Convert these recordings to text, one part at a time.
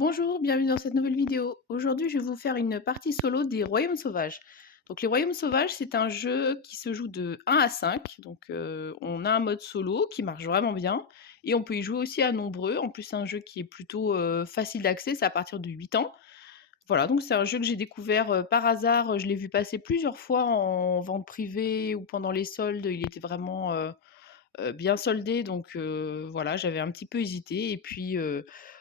Bonjour, bienvenue dans cette nouvelle vidéo. Aujourd'hui, je vais vous faire une partie solo des Royaumes Sauvages. Donc les Royaumes Sauvages, c'est un jeu qui se joue de 1 à 5. Donc on a un mode solo qui marche vraiment bien. Et on peut y jouer aussi à nombreux. En plus, c'est un jeu qui est plutôt facile d'accès, c'est à partir de 8 ans. Voilà, donc c'est un jeu que j'ai découvert par hasard. Je l'ai vu passer plusieurs fois en vente privée ou pendant les soldes. Il était vraiment bien soldé, donc voilà, j'avais un petit peu hésité et puis,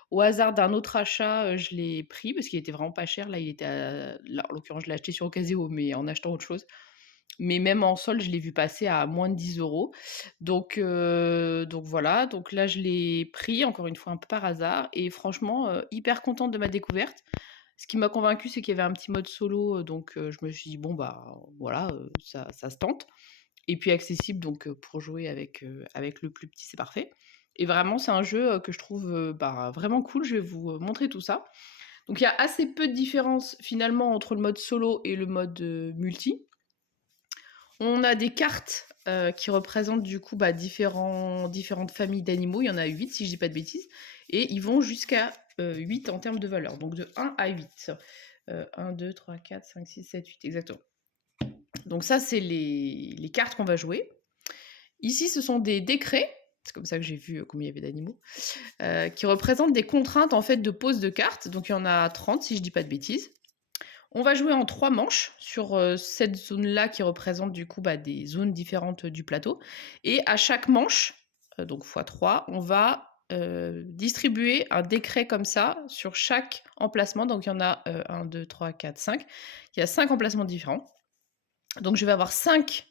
au hasard d'un autre achat, je l'ai pris parce qu'il était vraiment pas cher. Là, il était à là, en l'occurrence, je l'ai acheté sur Ocaseo, mais en achetant autre chose. Mais même en solde, je l'ai vu passer à moins de 10 €. Donc voilà, donc là, je l'ai pris encore une fois un peu par hasard et franchement, hyper contente de ma découverte. Ce qui m'a convaincue, c'est qu'il y avait un petit mode solo, donc je me suis dit: «Bon, bah, voilà, ça se tente». Et puis accessible, donc pour jouer avec le plus petit, c'est parfait. Et vraiment, c'est un jeu, que je trouve, bah, vraiment cool. Je vais vous, montrer tout ça. Donc il y a assez peu de différence finalement entre le mode solo et le mode, multi. On a des cartes, qui représentent du coup, bah, différentes familles d'animaux. Il y en a 8 si je dis pas de bêtises et ils vont jusqu'à, 8 en termes de valeur, donc de 1 à 8. 1, 2, 3, 4, 5, 6, 7, 8 exactement. Donc ça, c'est les cartes qu'on va jouer. Ici, ce sont des décrets, c'est comme ça que j'ai vu combien il y avait d'animaux, qui représentent des contraintes en fait de pose de cartes. Donc il y en a 30 si je dis pas de bêtises. On va jouer en 3 manches sur cette zone-là qui représente du coup bah, des zones différentes du plateau. Et à chaque manche, donc x3, on va distribuer un décret comme ça sur chaque emplacement. Donc il y en a 1, 2, 3, 4, 5. Il y a 5 emplacements différents. Donc je vais avoir 5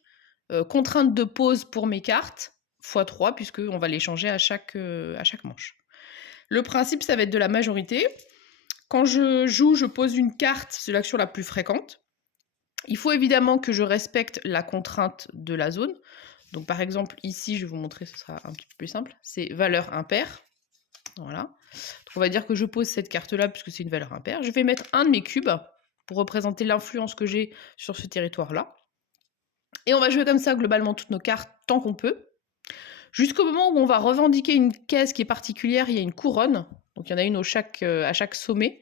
contraintes de pose pour mes cartes, fois 3 puisqu'on va les changer à chaque manche. Le principe, ça va être de la majorité. Quand je joue, je pose une carte, c'est l'action la plus fréquente. Il faut évidemment que je respecte la contrainte de la zone. Donc par exemple, ici, je vais vous montrer, ce sera un petit peu plus simple, c'est valeur impaire. Voilà. Donc on va dire que je pose cette carte-là puisque c'est une valeur impaire. Je vais mettre un de mes cubes pour représenter l'influence que j'ai sur ce territoire-là. Et on va jouer comme ça globalement toutes nos cartes tant qu'on peut. Jusqu'au moment où on va revendiquer une caisse qui est particulière, il y a une couronne. Donc il y en a une à chaque sommet,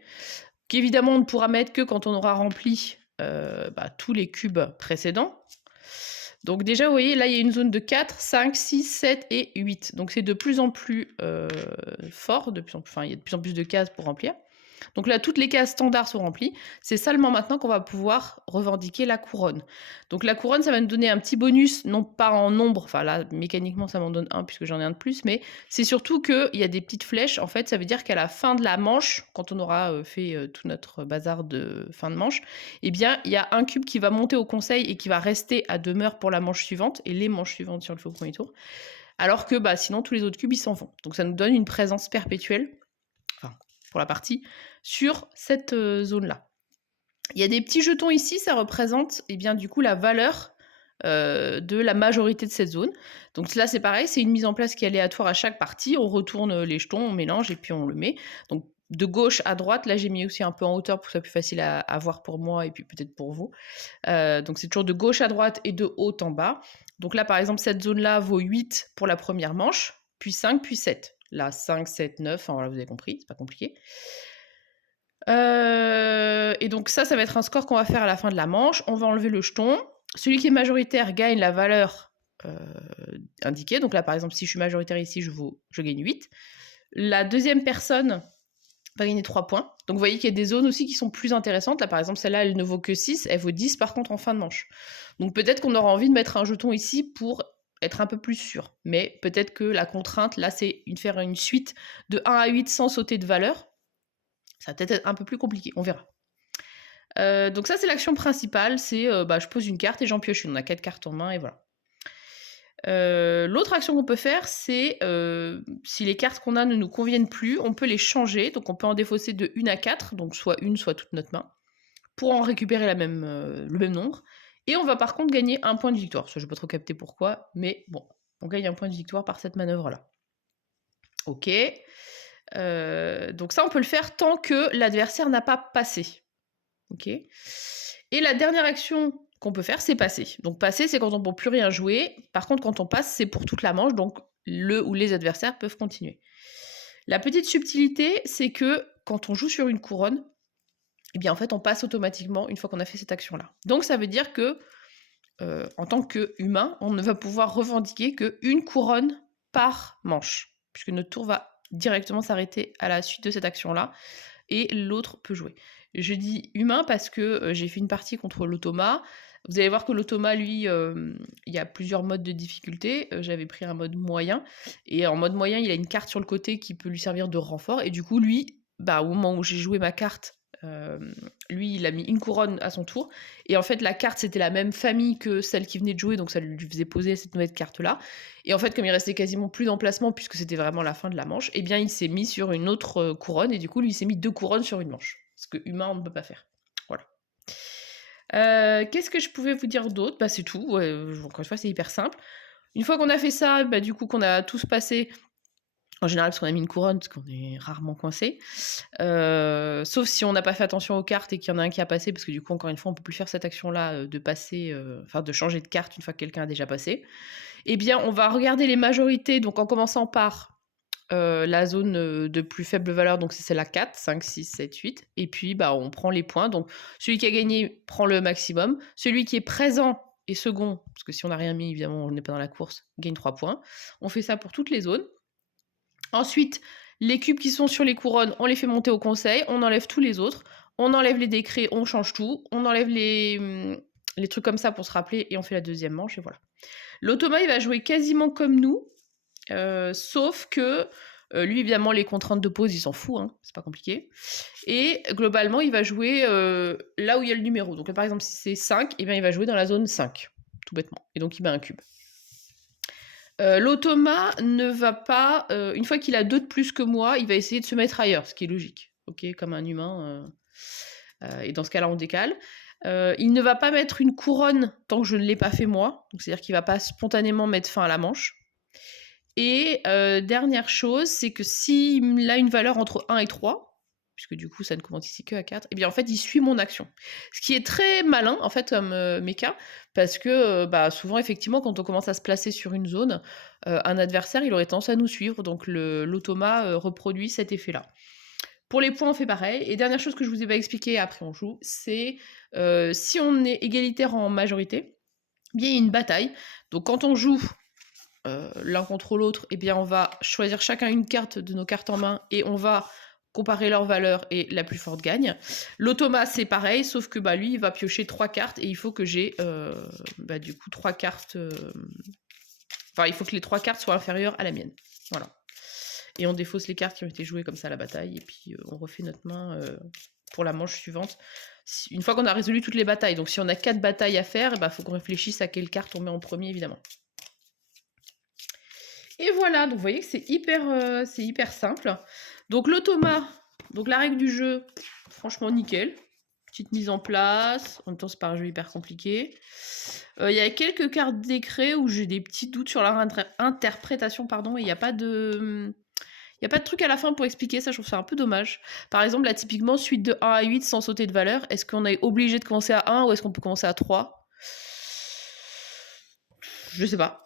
qu'évidemment on ne pourra mettre que quand on aura rempli tous les cubes précédents. Donc déjà, vous voyez, là, il y a une zone de 4, 5, 6, 7 et 8. Donc c'est de plus en plus fort, il y a de plus en plus de cases pour remplir. Donc là, toutes les cases standards sont remplies. C'est seulement maintenant qu'on va pouvoir revendiquer la couronne. Donc la couronne, ça va nous donner un petit bonus, non pas en nombre, enfin là, mécaniquement, ça m'en donne un puisque j'en ai un de plus, mais c'est surtout qu'il y a des petites flèches. En fait, ça veut dire qu'à la fin de la manche, quand on aura fait tout notre bazar de fin de manche, eh bien, il y a un cube qui va monter au conseil et qui va rester à demeure pour la manche suivante et les manches suivantes si on le fait au premier tour. Alors que sinon, tous les autres cubes, ils s'en vont. Donc ça nous donne une présence perpétuelle, enfin, pour la partie, sur cette zone-là. Il y a des petits jetons ici, ça représente bien du coup la valeur de la majorité de cette zone. Donc là c'est pareil, c'est une mise en place qui est aléatoire à chaque partie. On retourne les jetons, on mélange et puis on le met. Donc de gauche à droite, là j'ai mis aussi un peu en hauteur pour que ce soit plus facile à voir pour moi et puis peut-être pour vous. Donc c'est toujours de gauche à droite et de haut en bas. Donc là par exemple cette zone-là vaut 8 pour la première manche, puis 5, puis 7. Là 5, 7, 9, enfin voilà vous avez compris, c'est pas compliqué. Et donc ça va être un score qu'on va faire à la fin de la manche. On va enlever le jeton. Celui qui est majoritaire gagne la valeur indiquée. Donc là, par exemple, si je suis majoritaire ici, je gagne 8. La deuxième personne va gagner 3 points. Donc vous voyez qu'il y a des zones aussi qui sont plus intéressantes. Là, par exemple, celle-là, elle ne vaut que 6. Elle vaut 10 par contre en fin de manche. Donc peut-être qu'on aura envie de mettre un jeton ici pour être un peu plus sûr. Mais peut-être que la contrainte, là, c'est faire une suite de 1 à 8 sans sauter de valeur. Ça va peut-être être un peu plus compliqué, on verra. Donc ça, c'est l'action principale, c'est je pose une carte et j'en pioche une. On a 4 cartes en main et voilà. L'autre action qu'on peut faire, c'est si les cartes qu'on a ne nous conviennent plus, on peut les changer. Donc on peut en défausser de 1 à 4, donc soit une, soit toute notre main, pour en récupérer le même nombre. Et on va par contre gagner un point de victoire. Ça, je n'ai pas trop capté pourquoi, mais bon, on gagne un point de victoire par cette manœuvre-là. Ok. Donc ça, on peut le faire tant que l'adversaire n'a pas passé. Ok. Et la dernière action qu'on peut faire, c'est passer. Donc passer, c'est quand on ne peut plus rien jouer. Par contre, quand on passe, c'est pour toute la manche, donc le ou les adversaires peuvent continuer. La petite subtilité, c'est que quand on joue sur une couronne, eh bien en fait on passe automatiquement une fois qu'on a fait cette action-là. Donc ça veut dire que en tant qu'humain, on ne va pouvoir revendiquer qu'une couronne par manche, puisque notre tour va directement s'arrêter à la suite de cette action-là, et l'autre peut jouer. Je dis humain parce que j'ai fait une partie contre l'automa. Vous allez voir que l'automa, lui, il y a plusieurs modes de difficulté. J'avais pris un mode moyen, et en mode moyen, il a une carte sur le côté qui peut lui servir de renfort, et du coup, lui, bah, au moment où j'ai joué ma carte, lui, il a mis une couronne à son tour. Et en fait, la carte, c'était la même famille que celle qui venait de jouer, donc ça lui faisait poser cette nouvelle carte-là. Et en fait, comme il restait quasiment plus d'emplacement, puisque c'était vraiment la fin de la manche, eh bien, il s'est mis sur une autre couronne, et du coup, lui, il s'est mis 2 couronnes sur une manche. Ce que humain, on ne peut pas faire. Voilà. Qu'est-ce que je pouvais vous dire d'autre? Bah, c'est tout. Ouais, encore une fois, c'est hyper simple. Une fois qu'on a fait ça, bah, du coup, qu'on a tous passé, en général, parce qu'on a mis une couronne, parce qu'on est rarement coincé. Sauf si on n'a pas fait attention aux cartes et qu'il y en a un qui a passé, parce que du coup, encore une fois, on peut plus faire cette action-là de passer, enfin de changer de carte une fois que quelqu'un a déjà passé. Eh bien, on va regarder les majorités, donc en commençant par la zone de plus faible valeur, donc c'est la 4, 5, 6, 7, 8. Et puis, bah, on prend les points. Donc, celui qui a gagné prend le maximum. Celui qui est présent et second, parce que si on n'a rien mis, évidemment, on n'est pas dans la course, gagne 3 points. On fait ça pour toutes les zones. Ensuite, les cubes qui sont sur les couronnes, on les fait monter au conseil, on enlève tous les autres, on enlève les décrets, on change tout, on enlève les trucs comme ça pour se rappeler et on fait la deuxième manche et voilà. L'automa, il va jouer quasiment comme nous, sauf que lui, évidemment, les contraintes de pause, il s'en fout, hein, c'est pas compliqué. Et globalement, il va jouer là où il y a le numéro. Donc là, par exemple, si c'est 5, eh bien, il va jouer dans la zone 5, tout bêtement. Et donc, il met un cube. L'automa ne va pas, une fois qu'il a 2 de plus que moi, il va essayer de se mettre ailleurs, ce qui est logique, ok, comme un humain, et dans ce cas-là, on décale. Il ne va pas mettre une couronne tant que je ne l'ai pas fait moi, donc c'est-à-dire qu'il ne va pas spontanément mettre fin à la manche. Et dernière chose, c'est que s'il a une valeur entre 1 et 3, puisque du coup ça ne commence ici que à 4, et bien en fait il suit mon action. Ce qui est très malin en fait comme méca, parce que bah, souvent effectivement quand on commence à se placer sur une zone, un adversaire il aurait tendance à nous suivre, donc l'automa reproduit cet effet-là. Pour les points on fait pareil, et dernière chose que je vous ai pas expliqué, après on joue, c'est si on est égalitaire en majorité, bien il y a une bataille, donc quand on joue l'un contre l'autre, eh bien on va choisir chacun une carte de nos cartes en main et on va comparer leurs valeurs et la plus forte gagne. L'automa c'est pareil, sauf que bah, lui il va piocher 3 cartes et il faut que j'ai bah, du coup 3 cartes. Enfin, il faut que les 3 cartes soient inférieures à la mienne. Voilà. Et on défausse les cartes qui ont été jouées comme ça à la bataille et puis on refait notre main pour la manche suivante. Une fois qu'on a résolu toutes les batailles, donc si on a 4 batailles à faire, il bah, faut qu'on réfléchisse à quelle carte on met en premier évidemment. Et voilà, donc vous voyez que c'est hyper simple. Donc l'automa, donc la règle du jeu, franchement nickel. Petite mise en place, en même temps c'est pas un jeu hyper compliqué. Il y a quelques cartes décrets où j'ai des petits doutes sur leur interprétation, pardon, et il n'y a pas de... Il n'y a pas de truc à la fin pour expliquer ça, je trouve ça un peu dommage. Par exemple, là, typiquement, suite de 1 à 8 sans sauter de valeur, est-ce qu'on est obligé de commencer à 1 ou est-ce qu'on peut commencer à 3? Je sais pas.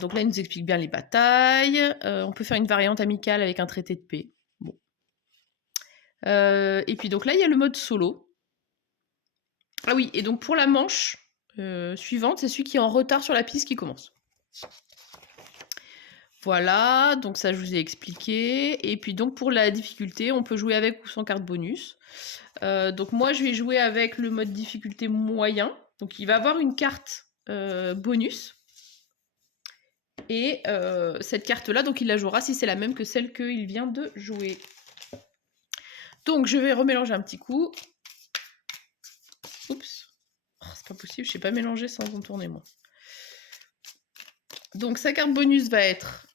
Donc là, il nous explique bien les batailles. On peut faire une variante amicale avec un traité de paix. Bon. Et puis donc là, il y a le mode solo. Ah oui, et donc pour la manche suivante, c'est celui qui est en retard sur la piste qui commence. Voilà, donc ça je vous ai expliqué. Et puis donc pour la difficulté, on peut jouer avec ou sans carte bonus. Donc moi je vais jouer avec le mode difficulté moyen. Donc il va avoir une carte bonus. Et cette carte-là, donc il la jouera si c'est la même que celle qu'il vient de jouer. Donc je vais remélanger un petit coup. Oups. Oh, c'est pas possible, je sais pas mélanger sans contourner moi. Donc sa carte bonus va être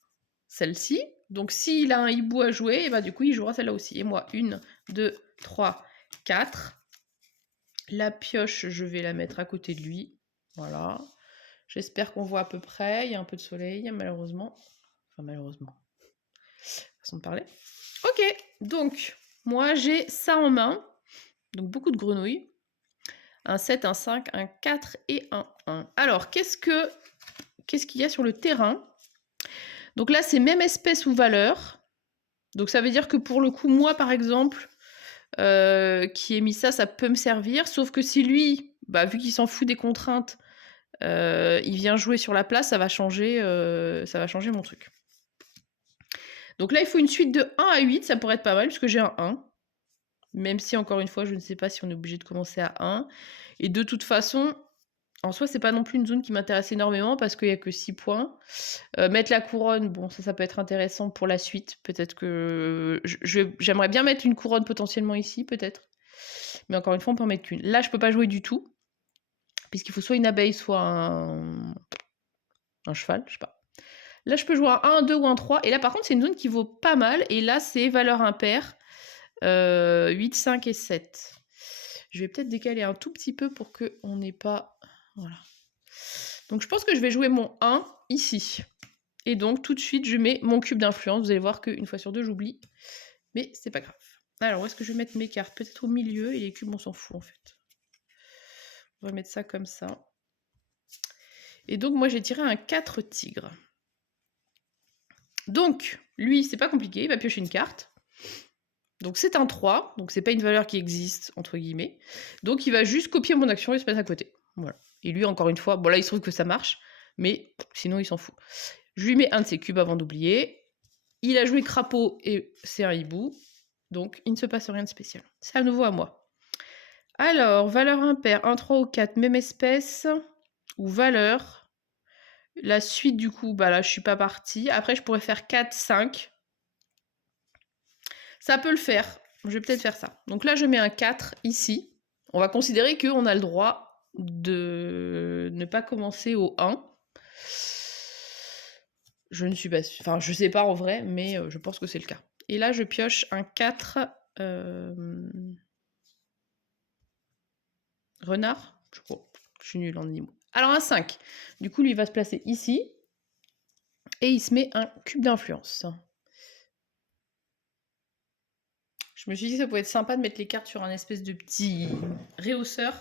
celle-ci. Donc s'il a un hibou à jouer, et bah, du coup il jouera celle-là aussi. Et moi, 1, 2, 3, 4. La pioche, je vais la mettre à côté de lui. Voilà. J'espère qu'on voit à peu près. Il y a un peu de soleil, malheureusement. Enfin, malheureusement. Façon de parler. Ok, donc, moi, j'ai ça en main. Donc, beaucoup de grenouilles. Un 7, un 5, un 4 et un 1. Alors, qu'est-ce qu'il y a sur le terrain? Donc là, c'est même espèce ou valeur. Donc ça veut dire que pour le coup, moi par exemple, qui ai mis ça, ça peut me servir. Sauf que si lui, bah, vu qu'il s'en fout des contraintes, il vient jouer sur la place, ça va changer mon truc. Donc là, il faut une suite de 1 à 8, ça pourrait être pas mal, puisque j'ai un 1. Même si, encore une fois, je ne sais pas si on est obligé de commencer à 1. Et de toute façon, en soi, c'est pas non plus une zone qui m'intéresse énormément, parce qu'il n'y a que 6 points. Mettre la couronne, bon, ça peut être intéressant pour la suite. Peut-être que... j'aimerais bien mettre une couronne potentiellement ici, peut-être. Mais encore une fois, on peut en mettre qu'une. Là, je peux pas jouer du tout, puisqu'il faut soit une abeille, soit un cheval, je sais pas. Là, je peux jouer un 1, un 2 ou un 3. Et là, par contre, c'est une zone qui vaut pas mal. Et là, c'est valeur impair. 8, 5 et 7. Je vais peut-être décaler un tout petit peu pour qu'on n'ait pas... Voilà. Donc, je pense que je vais jouer mon 1 ici. Et donc, tout de suite, je mets mon cube d'influence. Vous allez voir qu'une fois sur deux, j'oublie. Mais c'est pas grave. Alors, où est-ce que je vais mettre mes cartes? Peut-être au milieu. Et les cubes, on s'en fout, en fait. On va mettre ça comme ça. Et donc, moi, j'ai tiré un 4 tigre. Donc, lui, c'est pas compliqué. Il va piocher une carte. Donc c'est un 3, donc c'est pas une valeur qui existe, entre guillemets. Donc il va juste copier mon action et se mettre à côté. Voilà. Et lui, encore une fois, bon là il se trouve que ça marche, mais sinon il s'en fout. Je lui mets un de ses cubes avant d'oublier. Il a joué crapaud et c'est un hibou, donc il ne se passe rien de spécial. C'est à nouveau à moi. Alors, valeur impair, 1, 3 ou 4, même espèce, ou valeur. La suite du coup, bah là je suis pas partie. Après je pourrais faire 4, 5. Ça peut le faire. Je vais peut-être faire ça. Donc là, je mets un 4 ici. On va considérer qu'on a le droit de ne pas commencer au 1. Je ne suis pas sûre. Enfin, je sais pas en vrai, mais je pense que c'est le cas. Et là, je pioche un 4 renard. Je crois. Je suis nulle en animaux. Alors un 5. Du coup, lui, il va se placer ici. Et il se met un cube d'influence. Je me suis dit que ça pouvait être sympa de mettre les cartes sur un espèce de petit réhausseur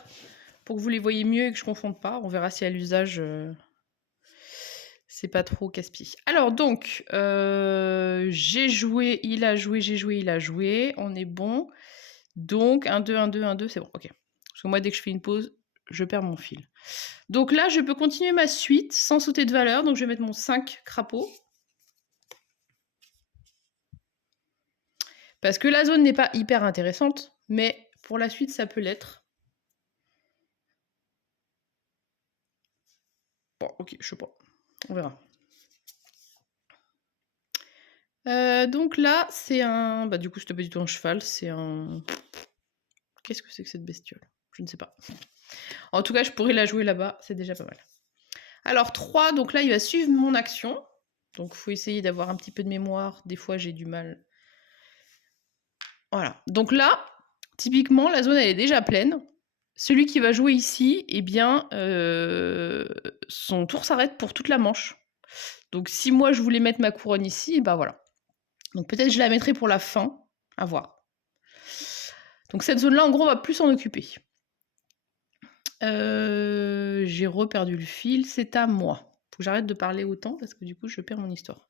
pour que vous les voyez mieux et que je ne confonde pas. On verra si à l'usage, c'est pas trop casse-pied. Alors donc, j'ai joué, il a joué, j'ai joué, il a joué. On est bon. Donc, 1, 2, 1, 2, 1, 2, c'est bon. Ok. Parce que moi, dès que je fais une pause, je perds mon fil. Donc là, je peux continuer ma suite sans sauter de valeur. Donc, je vais mettre mon 5 crapaud. Parce que la zone n'est pas hyper intéressante, mais pour la suite, ça peut l'être. Bon, ok, je sais pas. On verra. Donc là, c'est un... Bah du coup, c'était pas du tout un cheval, c'est un... Qu'est-ce que c'est que cette bestiole? Je ne sais pas. En tout cas, je pourrais la jouer là-bas, c'est déjà pas mal. Alors 3, donc là, il va suivre mon action. Donc, il faut essayer d'avoir un petit peu de mémoire. Des fois, j'ai du mal. Voilà. Donc là, typiquement, la zone, elle est déjà pleine. Celui qui va jouer ici, eh bien, son tour s'arrête pour toute la manche. Donc, si moi, je voulais mettre ma couronne ici, bah voilà. Donc, peut-être je la mettrai pour la fin. À voir. Donc, cette zone-là, en gros, on va plus s'en occuper. J'ai reperdu le fil. C'est à moi. Faut que j'arrête de parler autant parce que du coup, je perds mon histoire.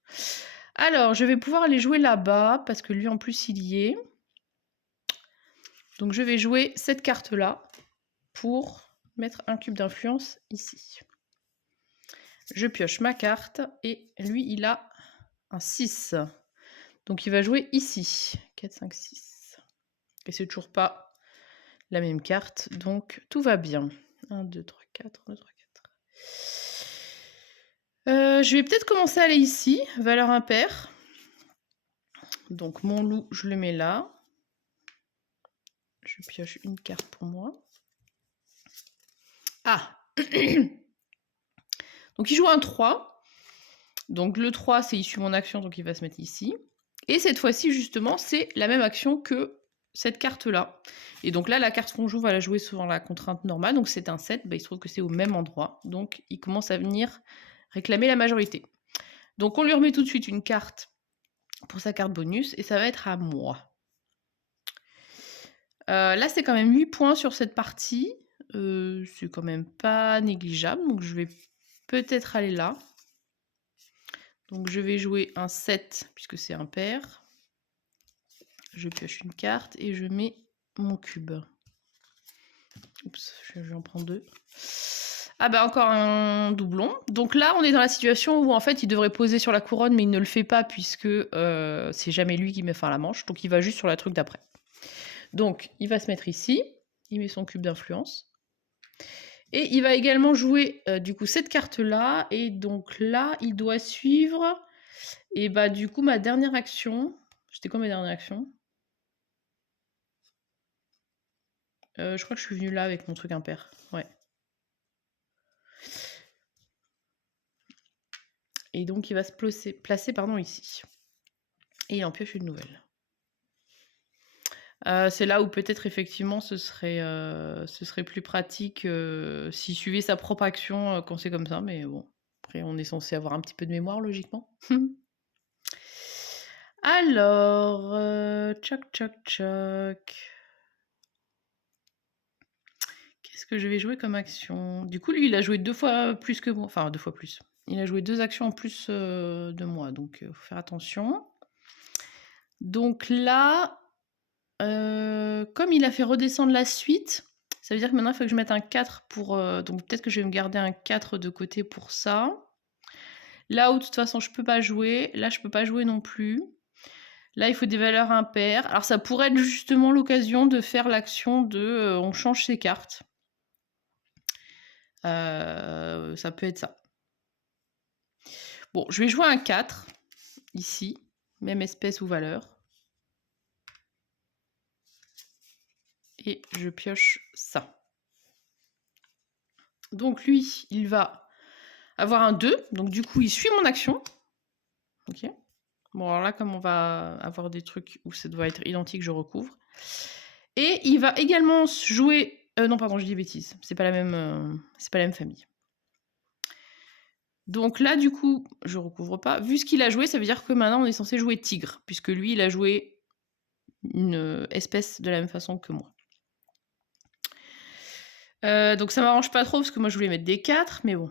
Alors, je vais pouvoir aller jouer là-bas parce que lui, en plus, il y est. Donc, je vais jouer cette carte-là pour mettre un cube d'influence ici. Je pioche ma carte et lui, il a un 6. Donc, il va jouer ici. 4, 5, 6. Et c'est toujours pas la même carte. Donc, tout va bien. 1, 2, 3, 4. 1, 2, 3, 4. Je vais peut-être commencer à aller ici. Valeur impair. Donc, mon loup, je le mets là. Je pioche une carte pour moi. Ah. Donc, il joue un 3. Donc, le 3, c'est issu de mon action, donc il va se mettre ici. Et cette fois-ci, justement, c'est la même action que cette carte-là. Et donc là, la carte qu'on joue va la jouer selon la contrainte normale. Donc, c'est un 7. Bah, il se trouve que c'est au même endroit. Donc, il commence à venir réclamer la majorité. Donc, on lui remet tout de suite une carte pour sa carte bonus. Et ça va être à moi. Là, c'est quand même 8 points sur cette partie. C'est quand même pas négligeable. Donc, je vais peut-être aller là. Donc, je vais jouer un 7 puisque c'est impair. je pioche une carte et je mets mon cube. Oups, je vais en prendre 2. Ah bah encore un doublon. Donc là, on est dans la situation où en fait, il devrait poser sur la couronne, mais il ne le fait pas puisque c'est jamais lui qui met fin à la manche. Donc il va juste sur la truc d'après. Donc il va se mettre ici. Il met son cube d'influence. Et il va également jouer du coup cette carte-là. Et donc là, il doit suivre. Et bah du coup, ma dernière action... C'était quoi ma dernière action? Je crois que je suis venue là avec mon truc impair. Ouais. Et donc il va se placer ici. Et il en pioche une nouvelle. C'est là où peut-être effectivement ce serait plus pratique s'il suivait sa propre action quand c'est comme ça, mais bon, après on est censé avoir un petit peu de mémoire logiquement. Alors, tchoc tchoc tchoc. Qu'est-ce que je vais jouer comme action? Du coup, lui, il a joué 2 fois plus que moi, enfin 2 fois plus. Il a joué 2 actions en plus de moi, donc faut faire attention. Donc là, comme il a fait redescendre la suite, ça veut dire que maintenant il faut que je mette un 4 pour... donc peut-être que je vais me garder un 4 de côté pour ça. Là où de toute façon je peux pas jouer, là je peux pas jouer non plus. Là il faut des valeurs impaires. Alors ça pourrait être justement l'occasion de faire l'action de on change ses cartes. Ça peut être ça. Bon, je vais jouer un 4 ici, même espèce ou valeur. Et je pioche ça. Donc lui, il va avoir un 2. Donc du coup, il suit mon action. Ok. Bon, alors là, comme on va avoir des trucs où ça doit être identique, je recouvre. Et il va également jouer... non, pardon, je dis bêtise. C'est pas la même famille. Donc là, du coup, je recouvre pas. Vu ce qu'il a joué, ça veut dire que maintenant, on est censé jouer tigre. Puisque lui, il a joué une espèce de la même façon que moi. Donc ça m'arrange pas trop parce que moi je voulais mettre des 4, mais bon.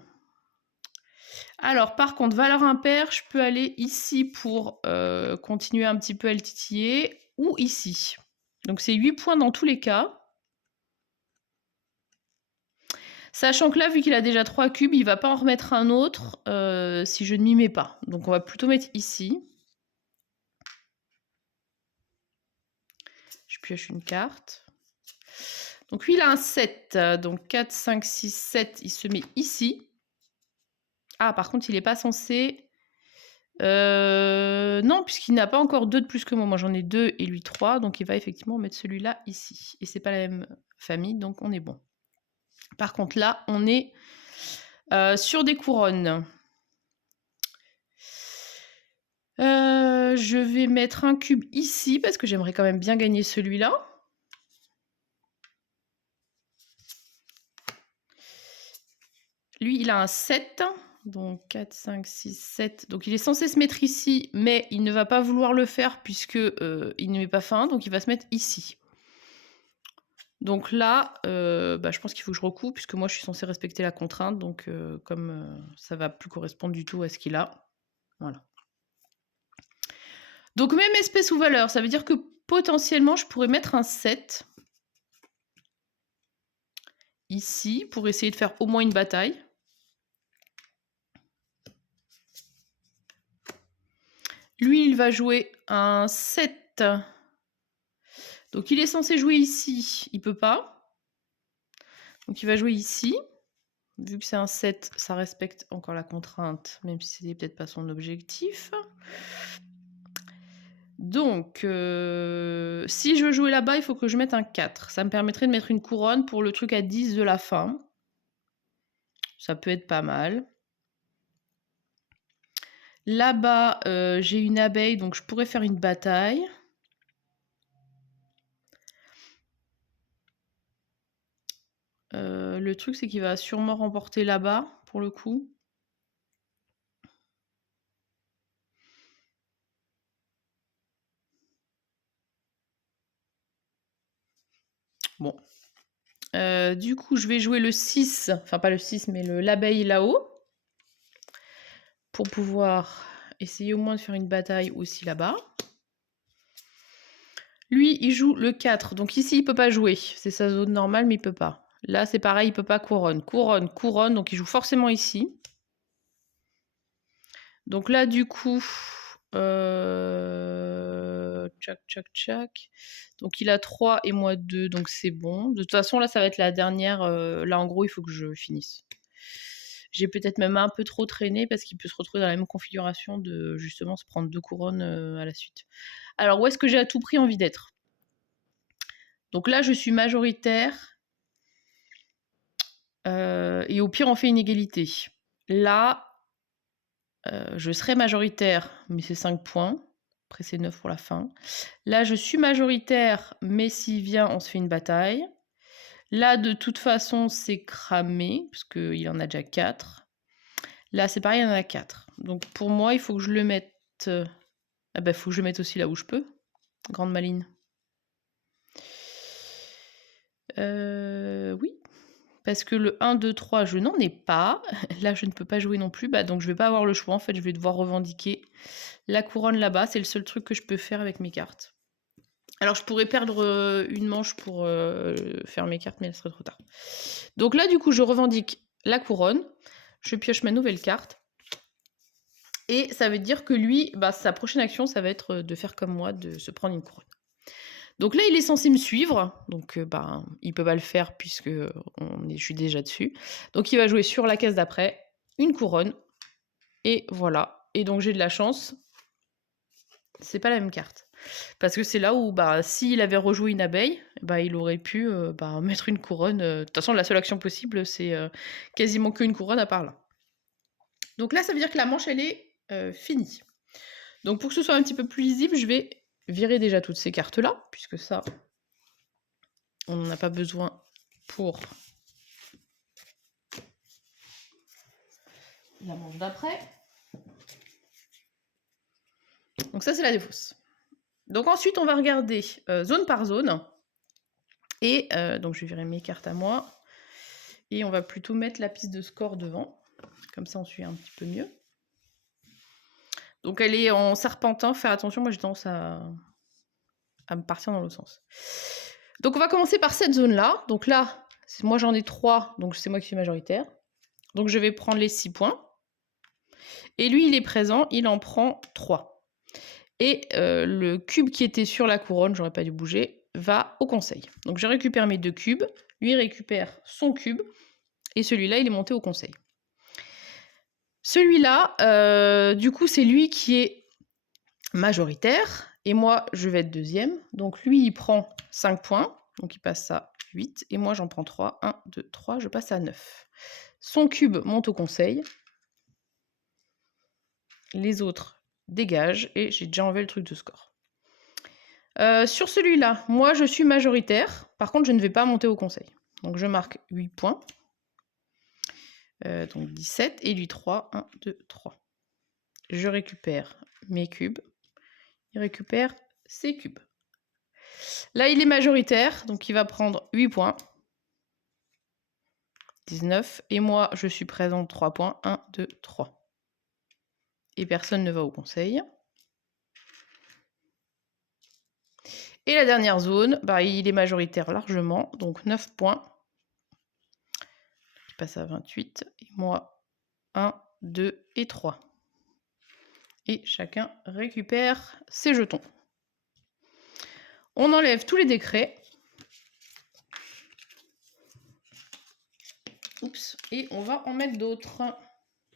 Alors par contre, valeur impaire, je peux aller ici pour continuer un petit peu à le titiller, ou ici. Donc c'est 8 points dans tous les cas. Sachant que là, vu qu'il a déjà 3 cubes, il va pas en remettre un autre si je ne m'y mets pas. Donc on va plutôt mettre ici. Je pioche une carte. Donc lui, il a un 7. Donc 4, 5, 6, 7, il se met ici. Ah, par contre, il n'est pas censé... non, puisqu'il n'a pas encore 2 de plus que moi. Moi, j'en ai 2 et lui 3. Donc, il va effectivement mettre celui-là ici. Et c'est pas la même famille, donc on est bon. Par contre, là, on est sur des couronnes. Je vais mettre un cube ici, parce que j'aimerais quand même bien gagner celui-là. Lui, il a un 7. Donc 4, 5, 6, 7. Donc il est censé se mettre ici, mais il ne va pas vouloir le faire puisque il ne met pas fin. Donc il va se mettre ici. Donc là, je pense qu'il faut que je recoupe puisque moi je suis censée respecter la contrainte. Donc comme ça va plus correspondre du tout à ce qu'il a. Voilà. Donc même espèce ou valeur, ça veut dire que potentiellement je pourrais mettre un 7 ici pour essayer de faire au moins une bataille. Lui, il va jouer un 7. Donc il est censé jouer ici, il peut pas. Donc il va jouer ici. Vu que c'est un 7, ça respecte encore la contrainte, même si c'était peut-être pas son objectif. Donc, si je veux jouer là-bas, il faut que je mette un 4. Ça me permettrait de mettre une couronne pour le truc à 10 de la fin. Ça peut être pas mal. Là-bas, j'ai une abeille, donc je pourrais faire une bataille. Le truc, c'est qu'il va sûrement remporter là-bas, pour le coup. Bon. Du coup, je vais jouer le 6. Enfin, pas le 6, mais l'abeille là-haut. Pour pouvoir essayer au moins de faire une bataille aussi là-bas. Lui, il joue le 4. Donc ici, il peut pas jouer. C'est sa zone normale, mais il peut pas. Là, c'est pareil, il peut pas couronne. Couronne, couronne. Donc il joue forcément ici. Donc là, du coup... Tchac, tchac, tchac. Donc il a 3 et moi 2, donc c'est bon. De toute façon, là, ça va être la dernière. Là, en gros, il faut que je finisse. J'ai peut-être même un peu trop traîné parce qu'il peut se retrouver dans la même configuration de justement se prendre 2 couronnes à la suite. Alors, où est-ce que j'ai à tout prix envie d'être? Donc là, je suis majoritaire. Et au pire, on fait une égalité. Là, je serai majoritaire, mais c'est 5 points. Après, c'est 9 pour la fin. Là, je suis majoritaire, mais s'il vient, on se fait une bataille. Là, de toute façon, c'est cramé, parce qu'il en a déjà 4. Là, c'est pareil, il en a 4. Donc, pour moi, il faut que je le mette... Ah bah, il faut que je le mette aussi là où je peux. Grande maline. Oui. Parce que le 1, 2, 3, je n'en ai pas. Là, je ne peux pas jouer non plus. Bah, donc, je vais pas avoir le choix. En fait, je vais devoir revendiquer la couronne là-bas. C'est le seul truc que je peux faire avec mes cartes. Alors, je pourrais perdre une manche pour faire mes cartes, mais elle serait trop tard. Donc là, du coup, je revendique la couronne. Je pioche ma nouvelle carte. Et ça veut dire que lui, bah, sa prochaine action, ça va être de faire comme moi, de se prendre une couronne. Donc là, il est censé me suivre. Donc, bah, il peut pas le faire puisque je suis déjà dessus. Donc, il va jouer sur la case d'après une couronne. Et voilà. Et donc, j'ai de la chance. C'est pas la même carte. Parce que c'est là où, bah, s'il avait rejoué une abeille, bah, il aurait pu mettre une couronne. De toute façon, la seule action possible, c'est quasiment qu'une couronne à part là. Donc là, ça veut dire que la manche, elle est finie. Donc pour que ce soit un petit peu plus lisible, je vais virer déjà toutes ces cartes-là, puisque ça, on n'en a pas besoin pour la manche d'après. Donc ça, c'est la défausse. Donc ensuite, on va regarder zone par zone. Et donc, je vais virer mes cartes à moi. Et on va plutôt mettre la piste de score devant. Comme ça, on suit un petit peu mieux. Donc, elle est en serpentin. Faire attention, moi, j'ai tendance à me partir dans l'autre sens. Donc, on va commencer par cette zone-là. Donc là, moi, j'en ai 3. Donc, c'est moi qui suis majoritaire. Donc, je vais prendre les 6 points. Et lui, il est présent. Il en prend 3. Et le cube qui était sur la couronne, j'aurais pas dû bouger, va au conseil. Donc, je récupère mes 2 cubes. Lui, il récupère son cube. Et celui-là, il est monté au conseil. Celui-là, du coup, c'est lui qui est majoritaire. Et moi, je vais être deuxième. Donc, lui, il prend 5 points. Donc, il passe à 8. Et moi, j'en prends 3. 1, 2, 3. Je passe à 9. Son cube monte au conseil. Les autres dégagent. Et j'ai déjà enlevé le truc de score. Sur celui-là, moi, je suis majoritaire. Par contre, je ne vais pas monter au conseil. Donc, je marque 8 points. Donc 17 et lui 3, 1, 2, 3. Je récupère mes cubes, il récupère ses cubes. Là, il est majoritaire, donc il va prendre 8 points. 19, et moi, je suis présente 3 points, 1, 2, 3. Et personne ne va au conseil. Et la dernière zone, bah, il est majoritaire largement, donc 9 points. Il passe à 28, et moi, 1, 2 et 3. Et chacun récupère ses jetons. On enlève tous les décrets. Oups, et on va en mettre d'autres.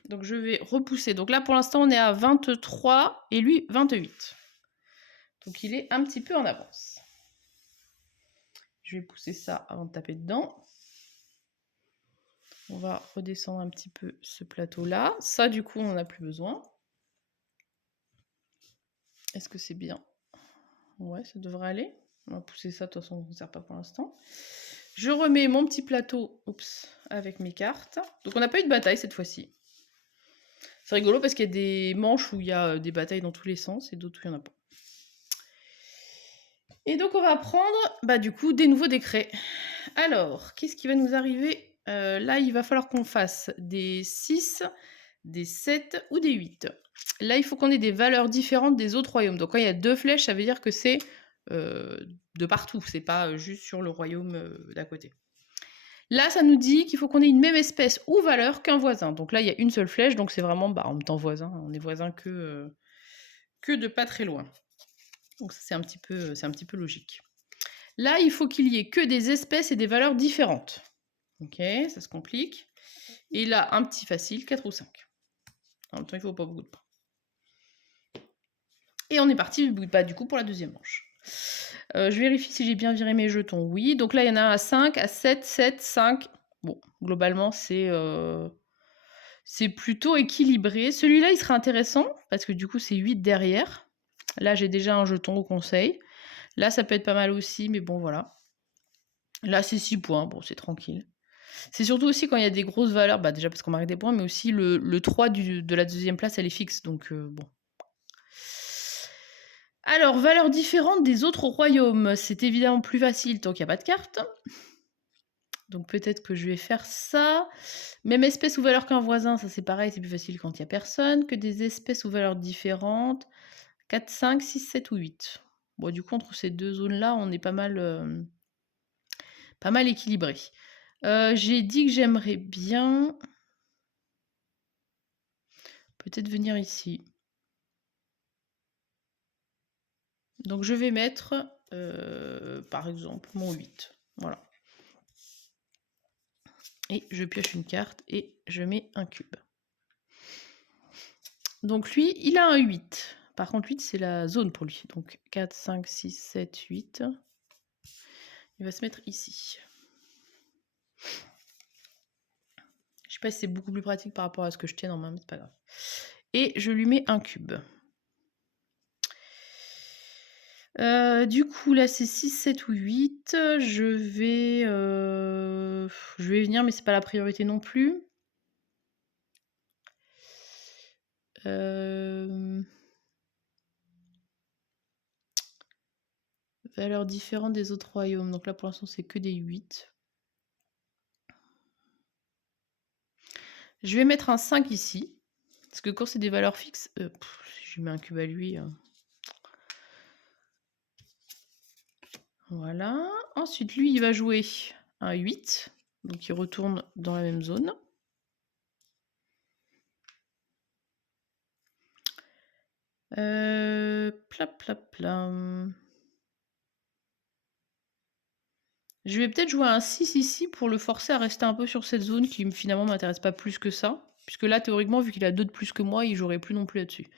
Donc je vais repousser. Donc là pour l'instant on est à 23 et lui 28. Donc il est un petit peu en avance. Je vais pousser ça avant de taper dedans. On va redescendre un petit peu ce plateau là. Ça du coup on n'en a plus besoin. Est-ce que c'est bien? Ouais, ça devrait aller. On va pousser ça, de toute façon on ne sert pas pour l'instant. Je remets mon petit plateau avec mes cartes. Donc on n'a pas eu de bataille cette fois-ci. C'est rigolo parce qu'il y a des manches où il y a des batailles dans tous les sens et d'autres où il n'y en a pas. Et donc on va prendre du coup des nouveaux décrets. Alors, qu'est-ce qui va nous arriver? Là, il va falloir qu'on fasse des 6, des 7 ou des 8. Là, il faut qu'on ait des valeurs différentes des autres royaumes. Donc quand il y a 2 flèches, ça veut dire que c'est de partout. C'est pas juste sur le royaume d'à côté. Là, ça nous dit qu'il faut qu'on ait une même espèce ou valeur qu'un voisin. Donc là, il y a une seule flèche, donc c'est vraiment en même temps voisin. On est voisin que de pas très loin. Donc c'est un petit peu logique. Là, il faut qu'il y ait que des espèces et des valeurs différentes. Ok, ça se complique. Et là, un petit facile, 4 ou 5. En même temps, il ne faut pas beaucoup de points. Et on est parti du coup pour la deuxième manche. Je vérifie si j'ai bien viré mes jetons. Oui, donc là, il y en a un à 5, à 7, 7, 5. Bon, globalement, c'est plutôt équilibré. Celui-là, il sera intéressant, parce que du coup, c'est 8 derrière. Là, j'ai déjà un jeton au conseil. Là, ça peut être pas mal aussi, mais bon, voilà. Là, c'est 6 points. Bon, c'est tranquille. C'est surtout aussi quand il y a des grosses valeurs, bah déjà parce qu'on marque des points, mais aussi le 3 de la deuxième place, elle est fixe, donc bon. Alors, valeurs différentes des autres royaumes. C'est évidemment plus facile tant qu'il n'y a pas de carte. Donc peut-être que je vais faire ça. Même espèce ou valeur qu'un voisin, ça c'est pareil, c'est plus facile quand il n'y a personne. Que des espèces ou valeurs différentes. 4, 5, 6, 7 ou 8. Bon, du coup, entre ces deux zones-là, on est pas mal équilibré. J'ai dit que j'aimerais bien peut-être venir ici. Donc je vais mettre, par exemple, mon 8. Voilà. Et je pioche une carte et je mets un cube. Donc lui, il a un 8. Par contre, 8, c'est la zone pour lui. Donc 4, 5, 6, 7, 8. Il va se mettre ici. Je sais pas si c'est beaucoup plus pratique par rapport à ce que je tiens en main, mais c'est pas grave. Et je lui mets un cube. Du coup, là, c'est 6, 7 ou 8. Je vais venir, mais c'est pas la priorité non plus. Valeurs différentes des autres royaumes. Donc là, pour l'instant, c'est que des 8. Je vais mettre un 5 ici. Parce que quand c'est des valeurs fixes... si je mets un cube à lui... Voilà. Ensuite, lui, il va jouer un 8. Donc il retourne dans la même zone. Plap, plap, plam. Je vais peut-être jouer un 6 ici pour le forcer à rester un peu sur cette zone qui finalement m'intéresse pas plus que ça. Puisque là, théoriquement, vu qu'il a 2 de plus que moi, il jouerait plus non plus là-dessus.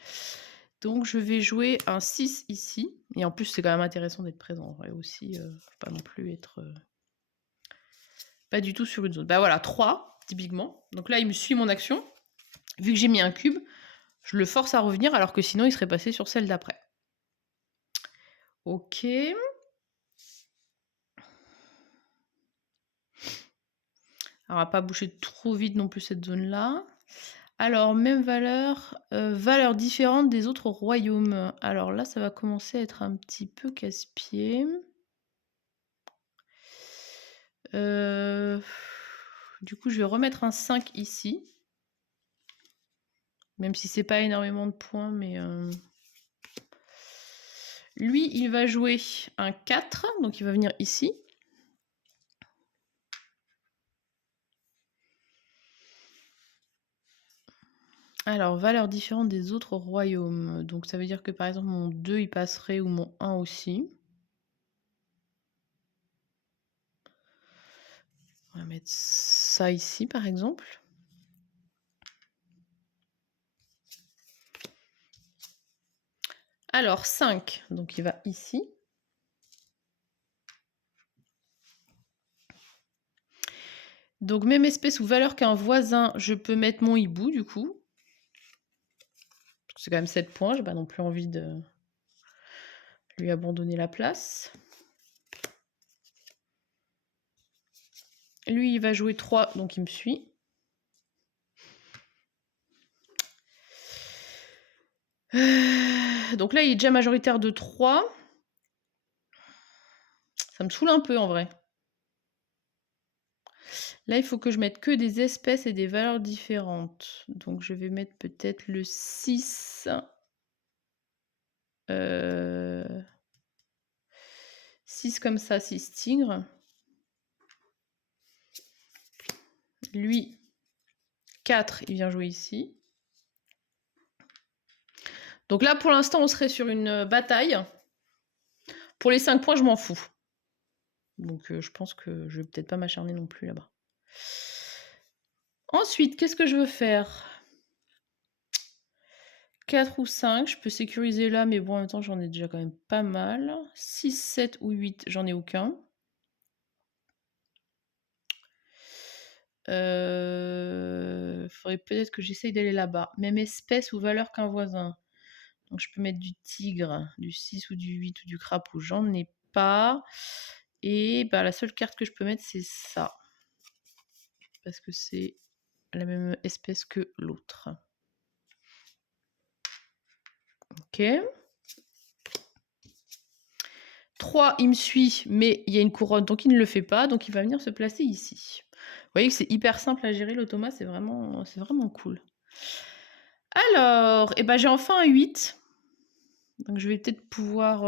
Donc je vais jouer un 6 ici. Et en plus, c'est quand même intéressant d'être présent. En vrai aussi, faut pas non plus être... pas du tout sur une zone. Bah voilà, 3, typiquement. Donc là, il me suit mon action. Vu que j'ai mis un cube, je le force à revenir, alors que sinon, il serait passé sur celle d'après. Ok. Alors, on va pas boucher trop vite non plus cette zone-là. Alors, même valeur, valeur différente des autres royaumes. Alors là, ça va commencer à être un petit peu casse-pied. Du coup, je vais remettre un 5 ici. Même si c'est pas énormément de points, mais... Lui, il va jouer un 4, donc il va venir ici. Alors, valeur différente des autres royaumes. Donc ça veut dire que par exemple mon 2 il passerait ou mon 1 aussi. On va mettre ça ici par exemple. Alors 5, donc il va ici. Donc même espèce ou valeur qu'un voisin, je peux mettre mon hibou du coup. C'est quand même 7 points, j'ai pas non plus envie de lui abandonner la place. Lui il va jouer 3, donc il me suit. Donc là il est déjà majoritaire de 3. Ça me saoule un peu en vrai. Là, il faut que je mette que des espèces et des valeurs différentes. Donc, je vais mettre peut-être le 6. 6 comme ça, 6 tigres. Lui, 4, il vient jouer ici. Donc là, pour l'instant, on serait sur une bataille. Pour les 5 points, je m'en fous. Donc je pense que je vais peut-être pas m'acharner non plus là-bas. Ensuite, qu'est-ce que je veux faire? 4 ou 5, je peux sécuriser là, mais bon, en même temps, j'en ai déjà quand même pas mal. 6, 7 ou 8, j'en ai aucun. Faudrait peut-être que j'essaye d'aller là-bas. Même espèce ou valeur qu'un voisin. Donc je peux mettre du tigre, du 6 ou du 8 ou du crapaud. J'en ai pas. Et bah, la seule carte que je peux mettre, c'est ça. Parce que c'est la même espèce que l'autre. Ok. 3, il me suit, mais il y a une couronne, donc il ne le fait pas. Donc il va venir se placer ici. Vous voyez que c'est hyper simple à gérer l'automa, c'est vraiment cool. Alors, et ben j'ai enfin un 8. Donc je vais peut-être pouvoir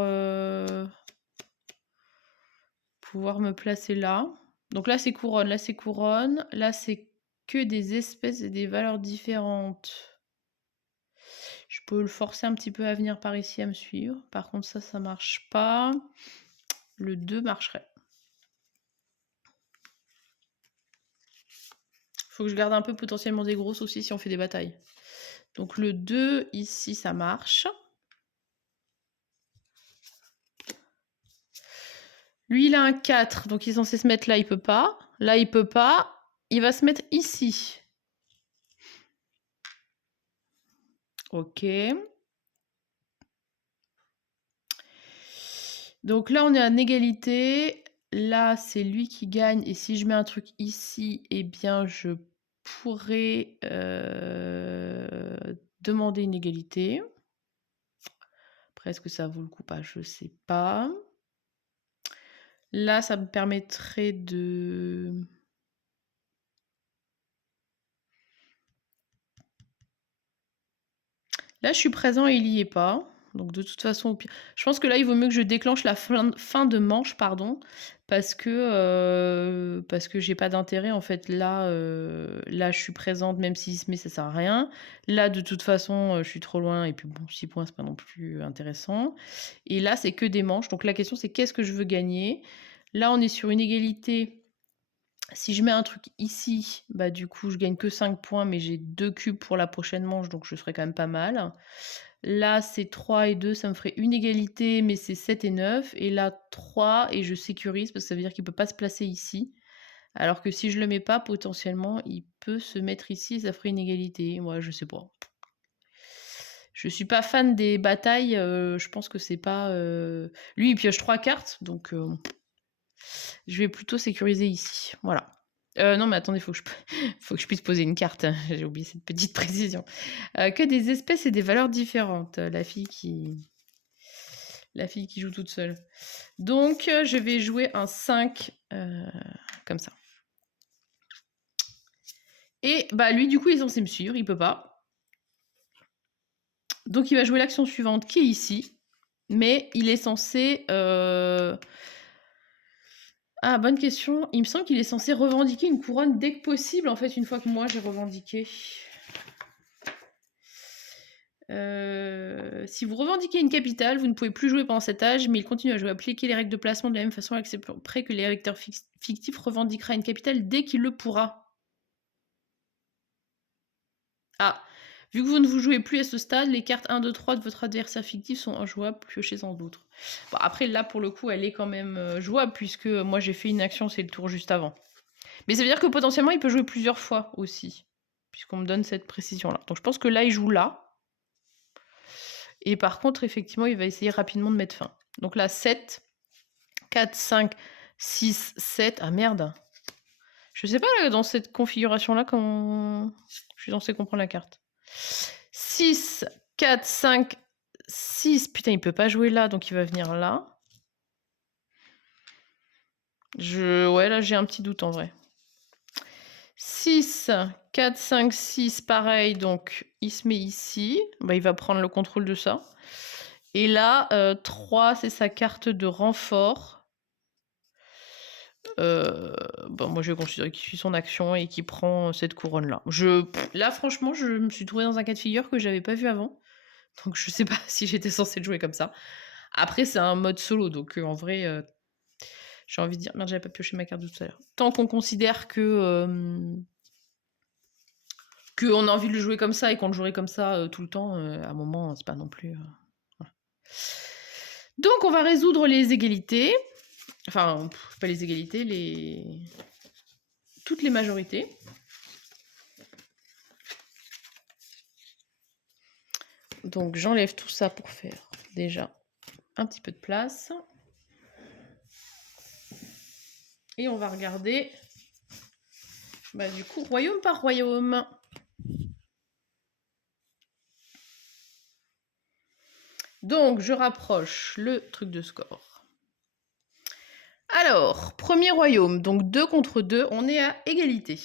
me placer là. Donc là c'est couronne, là c'est couronne. Là c'est que des espèces et des valeurs différentes. Je peux le forcer un petit peu à venir par ici à me suivre. Par contre ça marche pas. Le 2 marcherait. Faut que je garde un peu potentiellement des grosses aussi si on fait des batailles. Donc le 2 ici ça marche. Lui il a un 4, donc il est censé se mettre là, il peut pas. Là il peut pas. Il va se mettre ici. Ok. Donc là, on est en égalité. Là, c'est lui qui gagne. Et si je mets un truc ici, eh bien, je pourrais demander une égalité. Après, est-ce que ça vaut le coup? Pas, je sais pas. Là, ça me permettrait de... Là, je suis présent et il y est pas. Donc de toute façon, je pense que là, il vaut mieux que je déclenche la fin de manche, pardon, parce que j'ai pas d'intérêt en fait. Là, là, je suis présente, même s'il se met, ça sert à rien. Là, de toute façon, je suis trop loin et puis bon, 6 points, c'est pas non plus intéressant. Et là, c'est que des manches. Donc la question, c'est qu'est-ce que je veux gagner? Là, on est sur une égalité. Si je mets un truc ici, bah du coup, je gagne que 5 points, mais j'ai 2 cubes pour la prochaine manche, donc je serai quand même pas mal. Là, c'est 3 et 2, ça me ferait une égalité, mais c'est 7 et 9. Et là, 3, et je sécurise, parce que ça veut dire qu'il ne peut pas se placer ici. Alors que si je le mets pas, potentiellement, il peut se mettre ici, et ça ferait une égalité. Moi, je sais pas. Je suis pas fan des batailles, je pense que c'est pas... Lui, il pioche 3 cartes, donc... je vais plutôt sécuriser ici. Voilà. Non, mais attendez, faut que je puisse poser une carte. J'ai oublié cette petite précision. Que des espèces et des valeurs différentes. La fille qui joue toute seule. Donc, je vais jouer un 5 comme ça. Et bah lui, du coup, il est censé me suivre. Il peut pas. Donc, il va jouer l'action suivante qui est ici. Mais il est censé... Ah, bonne question. Il me semble qu'il est censé revendiquer une couronne dès que possible, en fait, une fois que moi j'ai revendiqué. Si vous revendiquez une capitale, vous ne pouvez plus jouer pendant cet âge, mais il continue à jouer, appliquer les règles de placement de la même façon, après que l'électeur fictif revendiquera une capitale dès qu'il le pourra. Ah, vu que vous ne vous jouez plus à ce stade, les cartes 1, 2, 3 de votre adversaire fictif sont injouables, piochez-en d'autres. Bon, après, là, pour le coup, elle est quand même jouable, puisque moi j'ai fait une action, c'est le tour juste avant. Mais ça veut dire que potentiellement, il peut jouer plusieurs fois aussi, puisqu'on me donne cette précision-là. Donc je pense que là, il joue là. Et par contre, effectivement, il va essayer rapidement de mettre fin. Donc là, 7, 4, 5, 6, 7. Ah merde. Je sais pas, là, dans cette configuration-là, comment je suis censée comprendre la carte. 6, 4, 5, 6. Putain, il peut pas jouer là, donc il va venir là. Ouais, là, j'ai un petit doute en vrai. 6, 4, 5, 6, pareil, donc il se met ici. Bah, il va prendre le contrôle de ça. Et là, 3, c'est sa carte de renfort. Bah, moi, je vais considérer qu'il suit son action et qu'il prend cette couronne-là. Là, franchement, je me suis trouvée dans un cas de figure que j'avais pas vu avant. Donc, je sais pas si j'étais censée le jouer comme ça. Après, c'est un mode solo, donc en vrai, j'ai envie de dire... Merde, j'avais pas pioché ma carte de tout à l'heure. Tant qu'on considère qu'on a envie de le jouer comme ça et qu'on le jouerait comme ça tout le temps, à un moment, c'est pas non plus... voilà. Donc, on va résoudre les égalités. Enfin, pas les égalités, toutes les majorités. Donc, j'enlève tout ça pour faire déjà un petit peu de place. Et on va regarder, bah, du coup, royaume par royaume. Donc, je rapproche le truc de score. Alors, premier royaume, donc 2 contre 2, on est à égalité.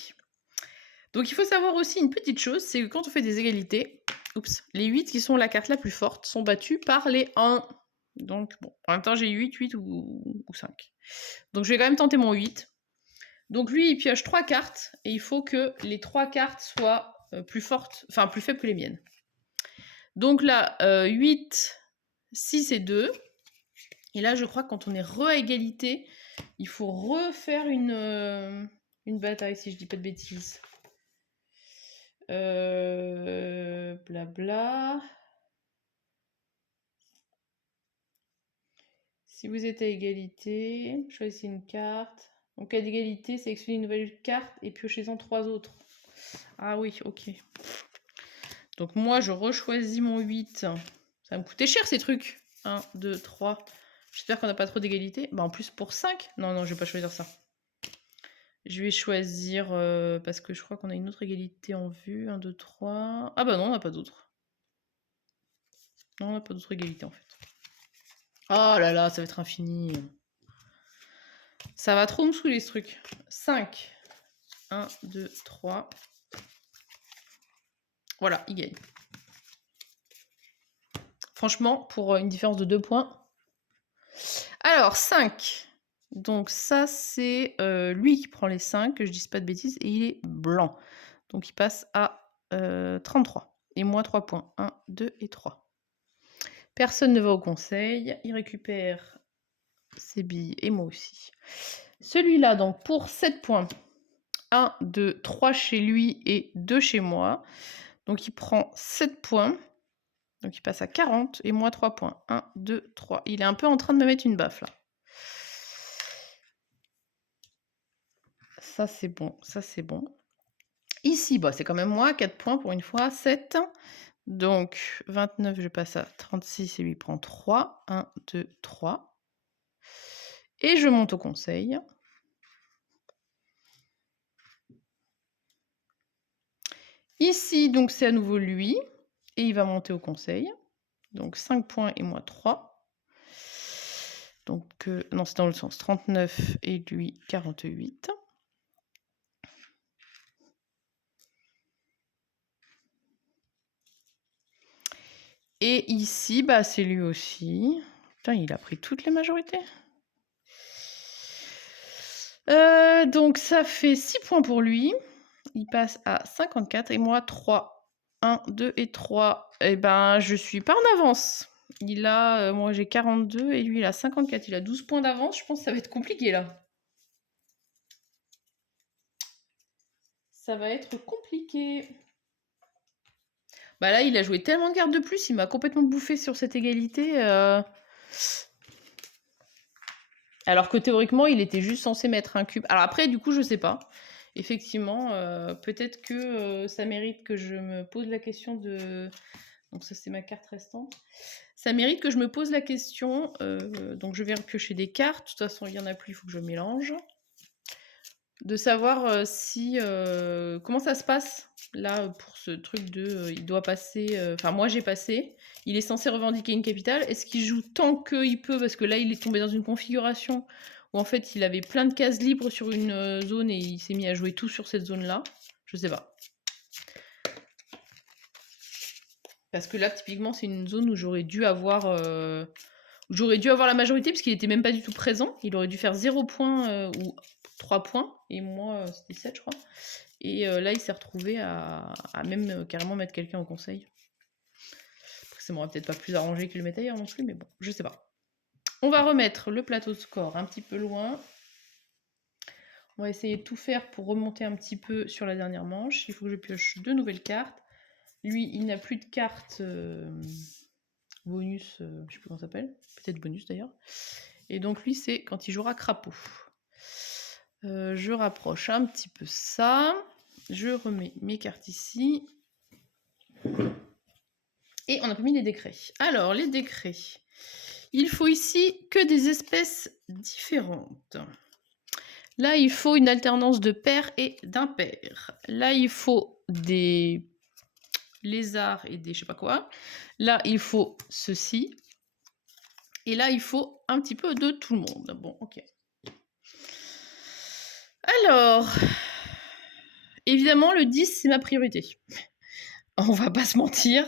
Donc, il faut savoir aussi une petite chose, c'est que quand on fait des égalités, les 8 qui sont la carte la plus forte sont battus par les 1. Donc, bon, en même temps, j'ai 8 ou 5. Donc, je vais quand même tenter mon 8. Donc, lui, il pioche 3 cartes, et il faut que les 3 cartes soient plus fortes, enfin, plus faibles que les miennes. Donc là, 8, 6 et 2. Et là, je crois que quand on est à égalité, il faut refaire une bataille, si je dis pas de bêtises. Blabla. Si vous êtes à égalité, choisissez une carte. Donc à égalité, sélectionnez une nouvelle carte et piochez-en 3 autres. Ah oui, ok. Donc moi, je rechoisis mon 8. Ça va me coûter cher ces trucs. 1, 2, 3. J'espère qu'on n'a pas trop d'égalité. Bah en plus pour 5. Non, je vais pas choisir ça. Je vais choisir, parce que je crois qu'on a une autre égalité en vue. 1, 2, 3. Ah bah non, on n'a pas d'autre. Non, on n'a pas d'autre égalité en fait. Oh là là, ça va être infini. Ça va trop me saouler ce truc. 5. 1, 2, 3. Voilà, il gagne. Franchement, pour une différence de 2 points. Alors, 5. Donc ça, c'est lui qui prend les 5, que je dise pas de bêtises, et il est blanc. Donc il passe à 33. Et moi, 3 points. 1, 2 et 3. Personne ne va au conseil. Il récupère ses billes, et moi aussi. Celui-là, donc, pour 7 points. 1, 2, 3 chez lui et 2 chez moi. Donc il prend 7 points. Donc il passe à 40 et moi 3 points. 1, 2, 3. Il est un peu en train de me mettre une baffe là. Ça c'est bon, ça c'est bon. Ici, bah, c'est quand même moi, 4 points pour une fois, 7. Donc 29, je passe à 36 et lui prend 3. 1, 2, 3. Et je monte au conseil. Ici, donc c'est à nouveau lui. Et il va monter au conseil. Donc 5 points et moi 3. Donc, non, c'est dans le sens 39 et lui 48. Et ici, bah, c'est lui aussi. Putain, il a pris toutes les majorités. Donc, ça fait 6 points pour lui. Il passe à 54 et moi 3. 1, 2 et 3. Et ben, je suis pas en avance. Il a, moi j'ai 42 et lui il a 54. Il a 12 points d'avance. Je pense que ça va être compliqué là. Ça va être compliqué. Bah là, il a joué tellement de cartes de plus, il m'a complètement bouffé sur cette égalité. Alors que théoriquement, il était juste censé mettre un cube. Alors après, du coup, je sais pas. Effectivement, peut-être que ça mérite que je me pose la question de... Donc ça, c'est ma carte restante. Ça mérite que je me pose la question. Donc je vais repiocher des cartes. De toute façon, il y en a plus, il faut que je mélange. De savoir si... comment ça se passe, là, pour ce truc de... il doit passer... Enfin, moi, j'ai passé. Il est censé revendiquer une capitale. Est-ce qu'il joue tant qu'il peut? Parce que là, il est tombé dans une configuration où, en fait, il avait plein de cases libres sur une zone et il s'est mis à jouer tout sur cette zone-là. Je sais pas. Parce que là, typiquement, c'est une zone où j'aurais dû avoir... J'aurais dû avoir la majorité parce qu'il était même pas du tout présent. Il aurait dû faire 0 points ou 3 points. Et moi, c'était 7, je crois. Et là, il s'est retrouvé à même carrément mettre quelqu'un au conseil. Après, ça m'aurait peut-être pas plus arrangé qu'il le mette ailleurs non plus, mais bon, je sais pas. On va remettre le plateau de score un petit peu loin. On va essayer de tout faire pour remonter un petit peu sur la dernière manche. Il faut que je pioche 2 nouvelles cartes. Lui, il n'a plus de cartes bonus, je sais plus comment ça s'appelle. Peut-être bonus d'ailleurs. Et donc lui, c'est quand il jouera crapaud. Je rapproche un petit peu ça. Je remets mes cartes ici. Et on a pas mis les décrets. Alors, les décrets. Il faut ici que des espèces différentes. Là, il faut une alternance de paires et d'impairs. Là, il faut des lézards et des je sais pas quoi. Là, il faut ceci. Et là, il faut un petit peu de tout le monde. Bon, ok. Alors, évidemment, le 10, c'est ma priorité. On va pas se mentir.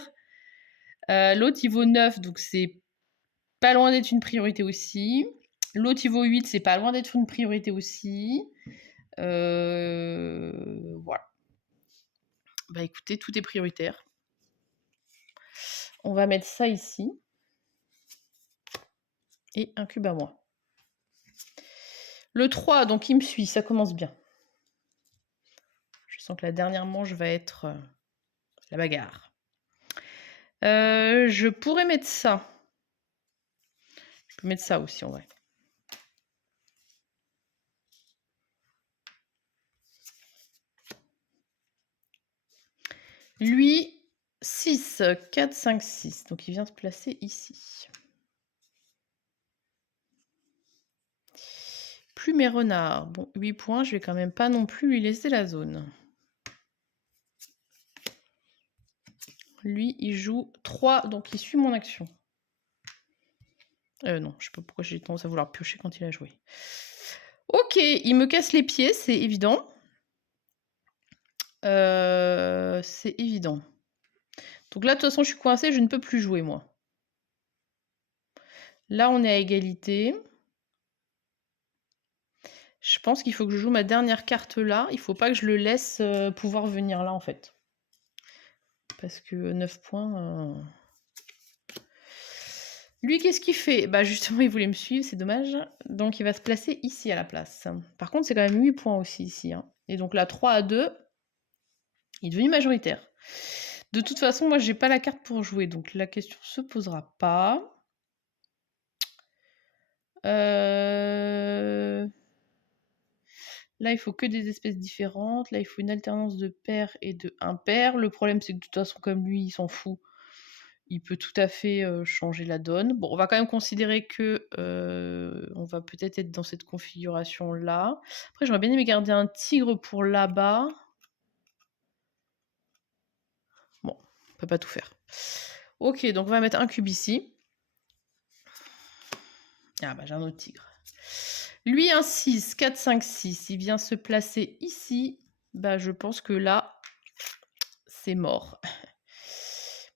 L'autre, il vaut 9, donc c'est pas loin d'être une priorité aussi. L'autre, il vaut 8, c'est pas loin d'être une priorité aussi. Voilà. Bah écoutez, tout est prioritaire. On va mettre ça ici. Et un cube à moi. Le 3, donc il me suit, ça commence bien. Je sens que la dernière manche va être la bagarre. Je pourrais mettre ça. Je peux mettre ça aussi en vrai. Lui, 6, 4, 5, 6. Donc il vient se placer ici. Plus mes renards. Bon, 8 points, je vais quand même pas non plus lui laisser la zone. Lui, il joue 3, donc il suit mon action. Non, je sais pas pourquoi j'ai tendance à vouloir piocher quand il a joué. Ok, il me casse les pieds, c'est évident. C'est évident. Donc là, de toute façon, je suis coincée, je ne peux plus jouer, moi. Là, on est à égalité. Je pense qu'il faut que je joue ma dernière carte là. Il faut pas que je le laisse pouvoir venir là, en fait. Parce que 9 points... Lui, qu'est-ce qu'il fait? Bah justement, il voulait me suivre, c'est dommage. Donc, il va se placer ici à la place. Par contre, c'est quand même 8 points aussi ici. Hein. Et donc là, 3 à 2, il est devenu majoritaire. De toute façon, moi, j'ai pas la carte pour jouer. Donc, la question se posera pas. Là, il faut que des espèces différentes. Là, il faut une alternance de paires et de impaires. Le problème, c'est que de toute façon, comme lui, il s'en fout. Il peut tout à fait changer la donne. Bon, on va quand même considérer que on va peut-être être dans cette configuration-là. Après, j'aurais bien aimé garder un tigre pour là-bas. Bon, on peut pas tout faire. Ok, donc on va mettre un cube ici. Ah bah j'ai un autre tigre. Lui, un 6, 4, 5, 6. Il vient se placer ici. Bah je pense que là, c'est mort.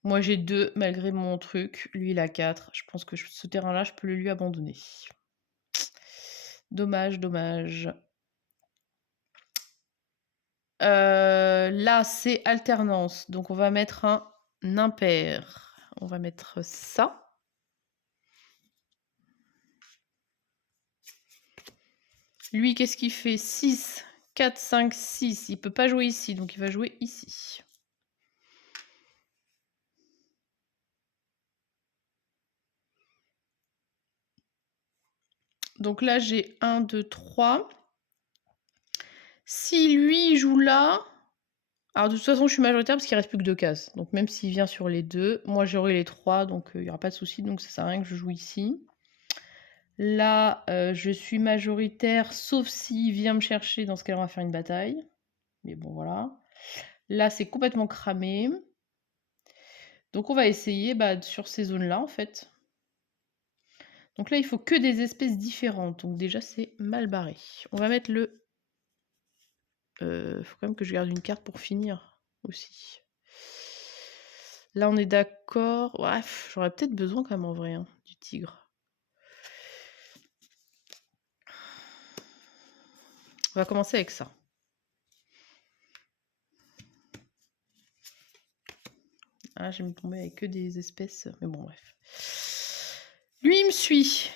Moi, j'ai 2 malgré mon truc. Lui, il a 4. Je pense que ce terrain-là, je peux le lui abandonner. Dommage, dommage. Là, c'est alternance. Donc, on va mettre un impair. On va mettre ça. Lui, qu'est-ce qu'il fait? 6, 4, 5, 6. Il peut pas jouer ici, donc il va jouer ici. Donc là, j'ai 1, 2, 3. Si lui joue là... Alors de toute façon, je suis majoritaire parce qu'il reste plus que 2 cases. Donc même s'il vient sur les 2, moi j'aurai les 3, donc il n'y aura pas de souci. Donc ça sert à rien que je joue ici. Là, je suis majoritaire, sauf s'il vient me chercher. Dans ce cas-là, on va faire une bataille. Mais bon, voilà. Là, c'est complètement cramé. Donc on va essayer sur ces zones-là, en fait. Donc là, il faut que des espèces différentes. Donc déjà, c'est mal barré. On va mettre le... faut quand même que je garde une carte pour finir aussi. Là, on est d'accord. Bref, j'aurais peut-être besoin quand même en vrai, hein, du tigre. On va commencer avec ça. Ah, je vais me tomber avec que des espèces, mais bon, bref. Lui, il me suit.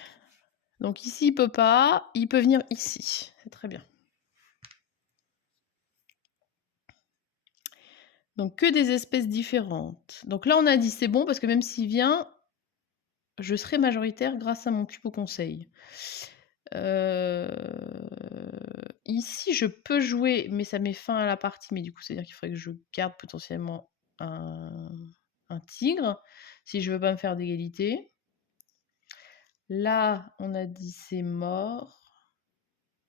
Donc ici, il peut pas. Il peut venir ici. C'est très bien. Donc que des espèces différentes. Donc là, on a dit c'est bon parce que même s'il vient, je serai majoritaire grâce à mon cube au conseil. Ici, je peux jouer, mais ça met fin à la partie. Mais du coup, c'est-à-dire qu'il faudrait que je garde potentiellement un tigre si je veux pas me faire d'égalité. Là, on a dit c'est mort.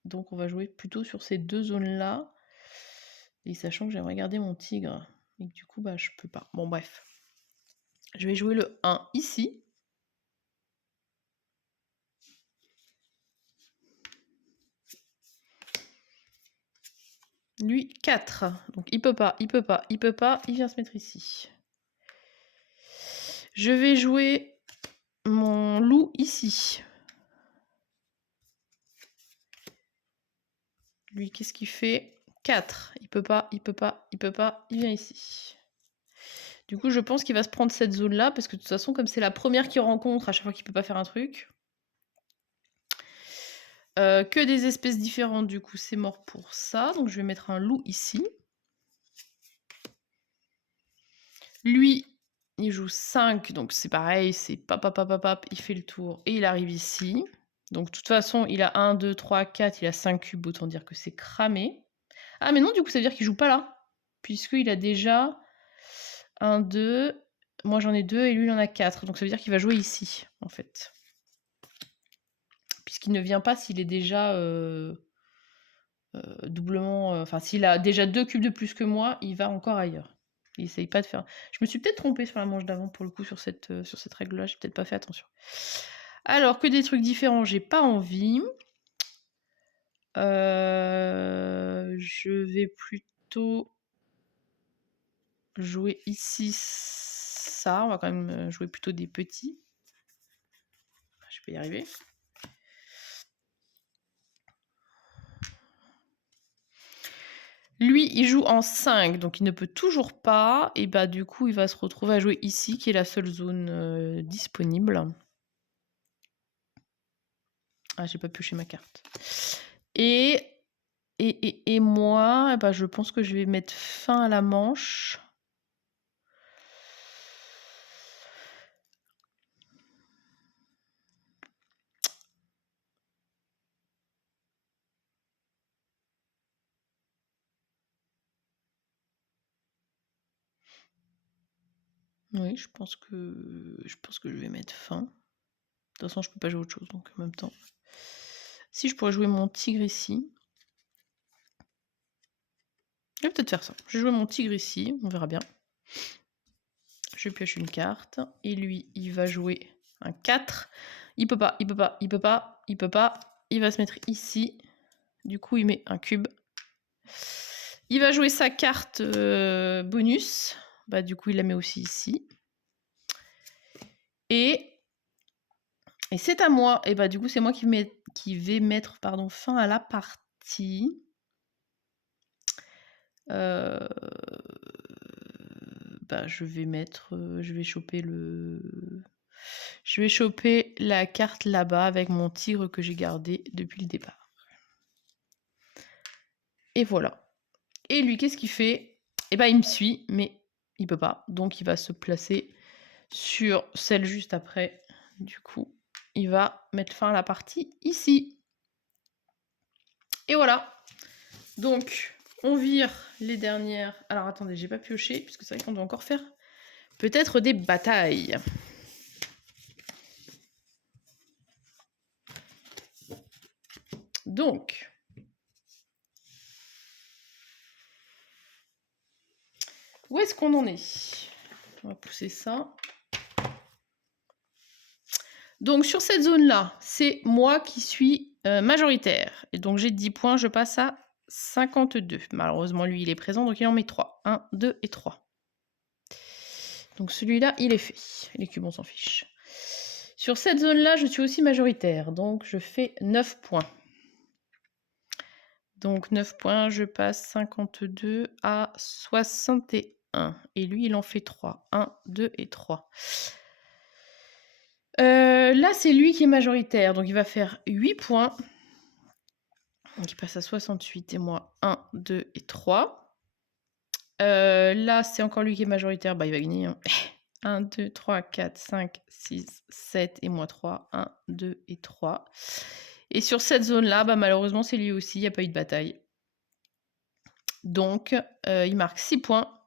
Donc, on va jouer plutôt sur ces deux zones-là. Et sachant que j'aimerais garder mon tigre. Et que du coup, bah, je peux pas. Bon, bref. Je vais jouer le 1 ici. Lui, 4. Donc, il peut pas, il peut pas, il peut pas. Il vient se mettre ici. Je vais jouer mon loup ici. Lui, qu'est-ce qu'il fait? 4. Il peut pas, il peut pas, il peut pas. Il vient ici. Du coup, je pense qu'il va se prendre cette zone-là, parce que de toute façon, comme c'est la première qu'il rencontre, à chaque fois qu'il peut pas faire un truc. Que des espèces différentes, du coup, c'est mort pour ça. Donc, je vais mettre un loup ici. Lui, il joue 5, donc c'est pareil, c'est pap, il fait le tour et il arrive ici. Donc, de toute façon, il a 1, 2, 3, 4, il a 5 cubes, autant dire que c'est cramé. Ah, mais non, du coup, ça veut dire qu'il joue pas là. Puisqu'il a déjà 1, 2. Moi, j'en ai 2 et lui, il en a 4. Donc, ça veut dire qu'il va jouer ici, en fait. Puisqu'il ne vient pas s'il est déjà doublement... Enfin, s'il a déjà 2 cubes de plus que moi, il va encore ailleurs. Il essaye pas de faire... Je me suis peut-être trompée sur la manche d'avant, pour le coup, sur cette règle-là. J'ai peut-être pas fait attention. Alors, que des trucs différents, j'ai pas envie. Je vais plutôt jouer ici ça. On va quand même jouer plutôt des petits. Je peux y arriver. Lui, il joue en 5, donc il ne peut toujours pas. Et bah du coup, il va se retrouver à jouer ici, qui est la seule zone disponible. Ah, j'ai pas pioché ma carte. Et moi, bah, je pense que je vais mettre fin à la manche. Oui, je pense que je vais mettre fin. De toute façon, je peux pas jouer autre chose, donc en même temps. Si je pourrais jouer mon tigre ici. Je vais peut-être faire ça. Je vais jouer mon tigre ici, on verra bien. Je pioche une carte. Et lui, il va jouer un 4. Il peut pas, il peut pas, il peut pas, il peut pas. Il va se mettre ici. Du coup, il met un cube. Il va jouer sa carte bonus. Bah, du coup, il la met aussi ici. Et c'est à moi. Et bah, du coup, c'est moi qui vais mettre fin à la partie. Bah, je vais choper la carte là-bas avec mon tigre que j'ai gardé depuis le départ. Et voilà. Et lui, qu'est-ce qu'il fait? Eh ben, il me suit, mais il peut pas. Donc, il va se placer sur celle juste après. Du coup, il va mettre fin à la partie ici. Et voilà. Donc, on vire les dernières. Alors, attendez, j'ai pas pioché, puisque c'est vrai qu'on doit encore faire peut-être des batailles. Donc, où est-ce qu'on en est? On va pousser ça. Donc, sur cette zone-là, c'est moi qui suis majoritaire. Et donc, j'ai 10 points, je passe à 52. Malheureusement, lui, il est présent, donc il en met 3. 1, 2 et 3. Donc, celui-là, il est fait. Les cubes, on s'en fiche. Sur cette zone-là, je suis aussi majoritaire, donc je fais 9 points. Donc 9 points, je passe 52 à 61 et lui, il en fait 3. 1, 2 et 3. Là, c'est lui qui est majoritaire, donc il va faire 8 points. Donc il passe à 68 et moi 1, 2 et 3. Là, c'est encore lui qui est majoritaire, bah il va gagner, hein. 1, 2, 3, 4, 5, 6, 7 et moi 3. 1, 2 et 3. Et sur cette zone-là, bah malheureusement, c'est lui aussi, il n'y a pas eu de bataille. Donc, il marque 6 points.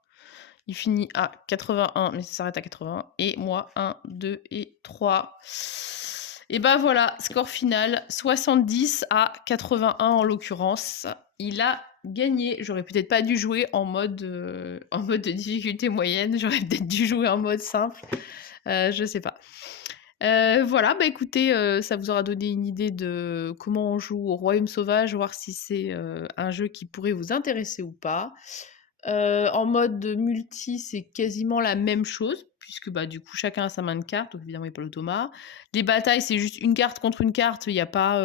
Il finit à 81, mais ça s'arrête à 81. Et moi, 1, 2 et 3. Et bah voilà, score final, 70 à 81 en l'occurrence. Il a gagné. J'aurais peut-être pas dû jouer en mode de difficulté moyenne. J'aurais peut-être dû jouer en mode simple. Je sais pas. Voilà, bah écoutez, ça vous aura donné une idée de comment on joue au Royaume Sauvage, voir si c'est un jeu qui pourrait vous intéresser ou pas. En mode multi, c'est quasiment la même chose, puisque bah, du coup, chacun a sa main de carte, donc évidemment, il n'y a pas l'automat. Les batailles, c'est juste une carte contre une carte, il n'y a pas.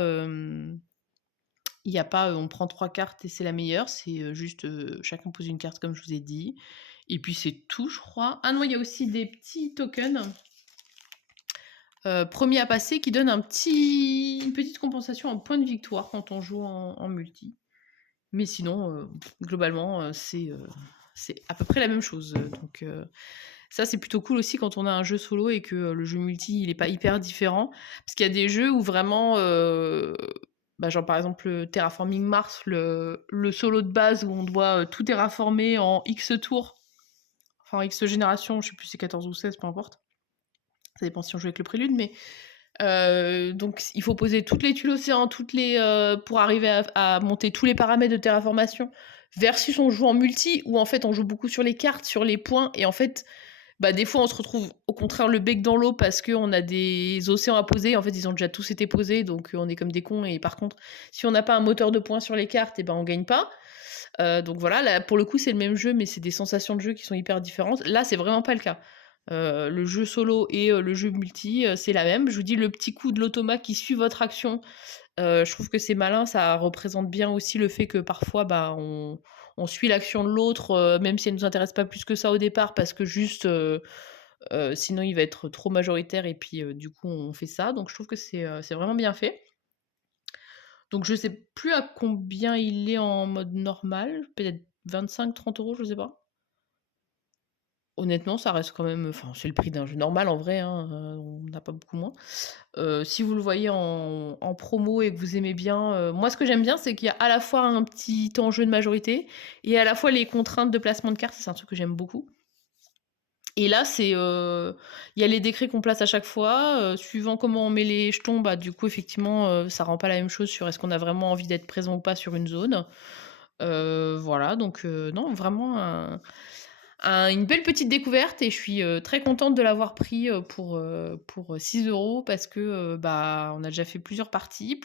Il y a pas, on prend 3 cartes et c'est la meilleure, c'est juste chacun pose une carte comme je vous ai dit. Et puis c'est tout, je crois. Ah non, il y a aussi des petits tokens. Premier à passer qui donne une petite compensation en points de victoire quand on joue en multi. Mais sinon, globalement, c'est à peu près la même chose. Donc ça, c'est plutôt cool aussi quand on a un jeu solo et que le jeu multi, il n'est pas hyper différent. Parce qu'il y a des jeux où vraiment, bah, genre par exemple Terraforming Mars, le solo de base où on doit tout terraformer en X tours, enfin en X générations, je sais plus si c'est 14 ou 16, peu importe. Ça dépend si on joue avec le prélude, mais donc il faut poser toutes les tuiles océan, pour arriver à monter tous les paramètres de terraformation. Versus on joue en multi, où en fait on joue beaucoup sur les cartes, sur les points, et en fait, bah, des fois on se retrouve au contraire le bec dans l'eau parce qu'on a des océans à poser. En fait, ils ont déjà tous été posés, donc on est comme des cons. Et par contre, si on n'a pas un moteur de points sur les cartes, et ben on gagne pas. Donc voilà, là, pour le coup, c'est le même jeu, mais c'est des sensations de jeu qui sont hyper différentes. Là, c'est vraiment pas le cas. Le jeu solo et le jeu multi, c'est la même. Je vous dis, le petit coup de l'automa qui suit votre action, je trouve que c'est malin. Ça représente bien aussi le fait que parfois, bah, on suit l'action de l'autre, même si elle nous intéresse pas plus que ça au départ, parce que juste, sinon il va être trop majoritaire et puis, du coup, on fait ça. Donc je trouve que c'est vraiment bien fait. Donc je sais plus à combien il est en mode normal, peut-être 25-30 €, je sais pas. Honnêtement, ça reste quand même, enfin, c'est le prix d'un jeu normal en vrai, hein, on n'a pas beaucoup moins. Si vous le voyez en promo et que vous aimez bien, moi ce que j'aime bien, c'est qu'il y a à la fois un petit enjeu de majorité et à la fois les contraintes de placement de cartes, c'est un truc que j'aime beaucoup. Et là, il y a les décrets qu'on place à chaque fois, suivant comment on met les jetons, bah, du coup, effectivement, ça rend pas la même chose sur est-ce qu'on a vraiment envie d'être présent ou pas sur une zone. Voilà, donc non, vraiment une belle petite découverte et je suis, très contente de l'avoir pris, pour 6 € parce que, bah, on a déjà fait plusieurs parties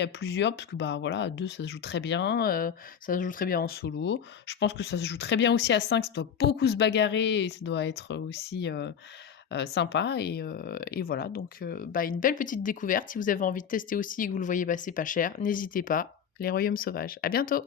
à plusieurs parce que, bah, voilà, à 2 ça se joue très bien, ça se joue très bien en solo. Je pense que ça se joue très bien aussi à 5, ça doit beaucoup se bagarrer et ça doit être aussi, sympa et voilà donc bah, une belle petite découverte. Si vous avez envie de tester aussi et que vous le voyez passer pas cher, n'hésitez pas. Les Royaumes Sauvages. À bientôt!